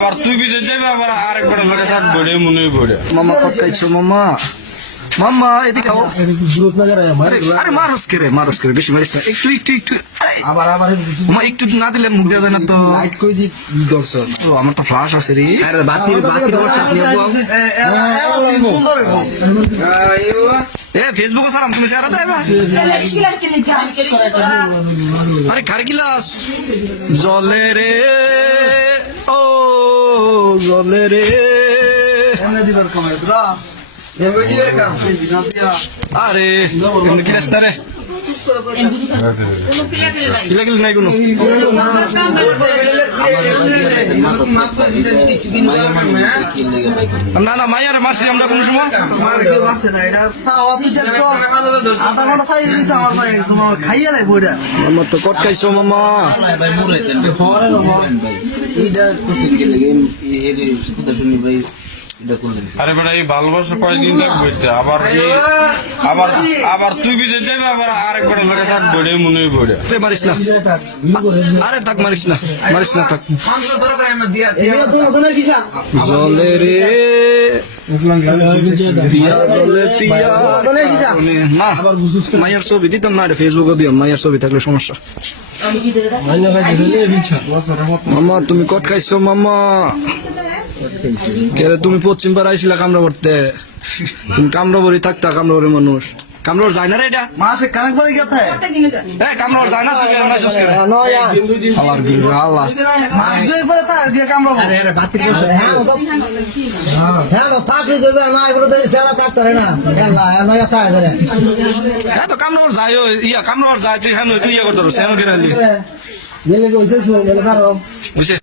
আর তুই বিদেশ যাবি আবার আরেকবার লোকের সাথে বড়ে মনে পড়ে মামা কটকাইছো মামা মামা এদিকে আও আরে মারুস করে বেশি মারিস না একটু আবার মামা একটু না দিলে মুখ দেওয়া যায় না তো লাইট কই দি দর্শন ও, আমার তো ফ্লাশ আছে রে আরে বাতির সুন্দর এ ফেসবুক সারাম তুমি সারা দেবা আরে কার গিলাস জলে রে ও জলে রে এনে দিবার কমে ব্রা এবে দিবার কাম বিনা দিয়া আরে এমনি গিলাস না রে কিলা নাই কোনো না না মাইয়ার মাসি আমরা কোন সময় মার কি বাসে না এটা সাওয়া তো দেখছো আধা ঘন্টা চাই দিছে আমার ভাই তোমার খাইয়া লাই বইটা আমার তো কটকাইছো মামা আরে বেটা এই ভালোবাসা কয়দিন থাকবে আবার আবার আবার তুই বিদেশ যাবি আবার আরেকবার লোকের সাথে বড়ে মনে পড়ে আরে মারিস না আরে থাক মারিস না থাক জলে রে প্রিয়া জলে প্রিয়া না মায়ের ছবি দিতাম না ফেসবুকে দিও মায়ের ছবি থাকলে সমস্যা মামা তুমি কটকাইছো মামা কে তুমি পশ্চিম পাড়া আইছিলা কামরা পড়তে তুমি কামরা বড়ি থাকতা কামরা বড়ি মানুষ কামরার যায় না রে এটা মাসে কানেক পড়ে গেছে কামরার যায় না তুমি আমরা শেষ করে আল্লাহ বিল আল্লাহ মাস দুই পরে তা দিয়ে কামড়া আরে বাতি করছে হ্যাঁ থাকলে দেবে না এগুলো তো সেরা থাকতে রে না আল্লাহ আমি এটা ধরে তো কামরার যায় কামরার যায় তুই হ্যাঁ তুই ইয়া করতে সেন করে আলি গেলে কইছে শুনে গেলে কারো বুঝছে